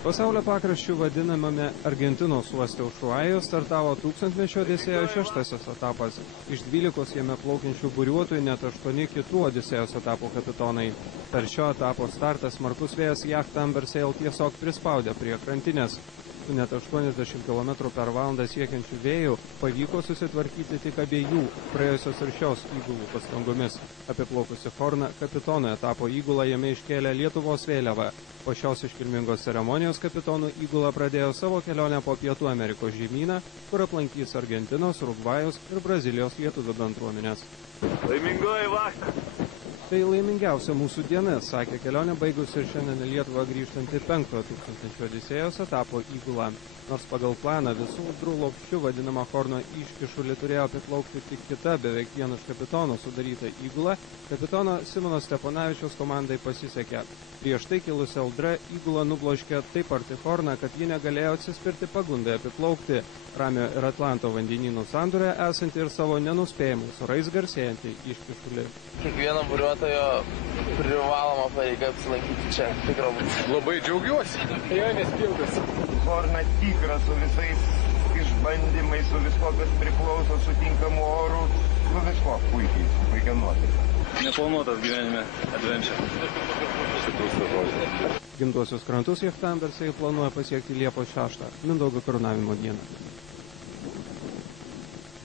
Pasaulio pakraščių vadinamame Argentinos uoste Ushuajoje startavo tūkstantmečio Odisėjos 6 etapas. Iš 12 jame plaukiančių buriuotojų net 8 kitų Odisėjos etapų kapitonai. Per šio etapo startą smarkus vėjas jachtą Amber Sail tiesiog prispaudė prie krantinės. Su net 80 km/h siekiančių vėjų pavyko susitvarkyti tik abiejų praėjusios ir šios įgulų pastangomis. Apiplaukusi Horną kapitono etapo įgulą jame iškėlė Lietuvos vėliavą. Po šios iškilmingos ceremonijos kapitonų įgula pradėjo savo kelionę po Pietų Amerikos žemyną, kur aplankys Argentinos, Urugvajaus ir Brazilijos lietuvių bendruomenės. Laimingoji vachta! Tai laimingiausia mūsų diena, sakė kelionę baigusi ir šiandien į Lietuvą grįžtanti 5-ojo tūkstantmečio Odisėjos etapo įgula. Nors pagal planą visų uždrų lopščių vadinama Horno iškišulį turėjo apiplaukti tik kita, beveik vienu iš kapitono sudaryta įgula, kapitono Simono Steponavičiaus komandai pasisekė. Prieš tai kilusi audra įgula nubloškė taip arti Horną, kad ji negalėjo atsispirti pagundai apiplaukti Ramiojo ir Atlanto vandenynų sandūroje esantį ir savo nenuspėjimais orais garsėjantį iškišulį. Kiekvieno buriuotojo privaloma pareiga apsilankyti čia. Tikrai. Labai džiaugiuosi. Jonės pildosi. Horna tikra su visais išbandymais, su visko, kas priklauso, su tinkamu oru, su visko puikia nuotaika. Neplanuotas gyvenime adventure. Gimtuosius krantus jachta Amber Sail planuoja pasiekti Liepos 6, Mindaugo karūnavimo dieną.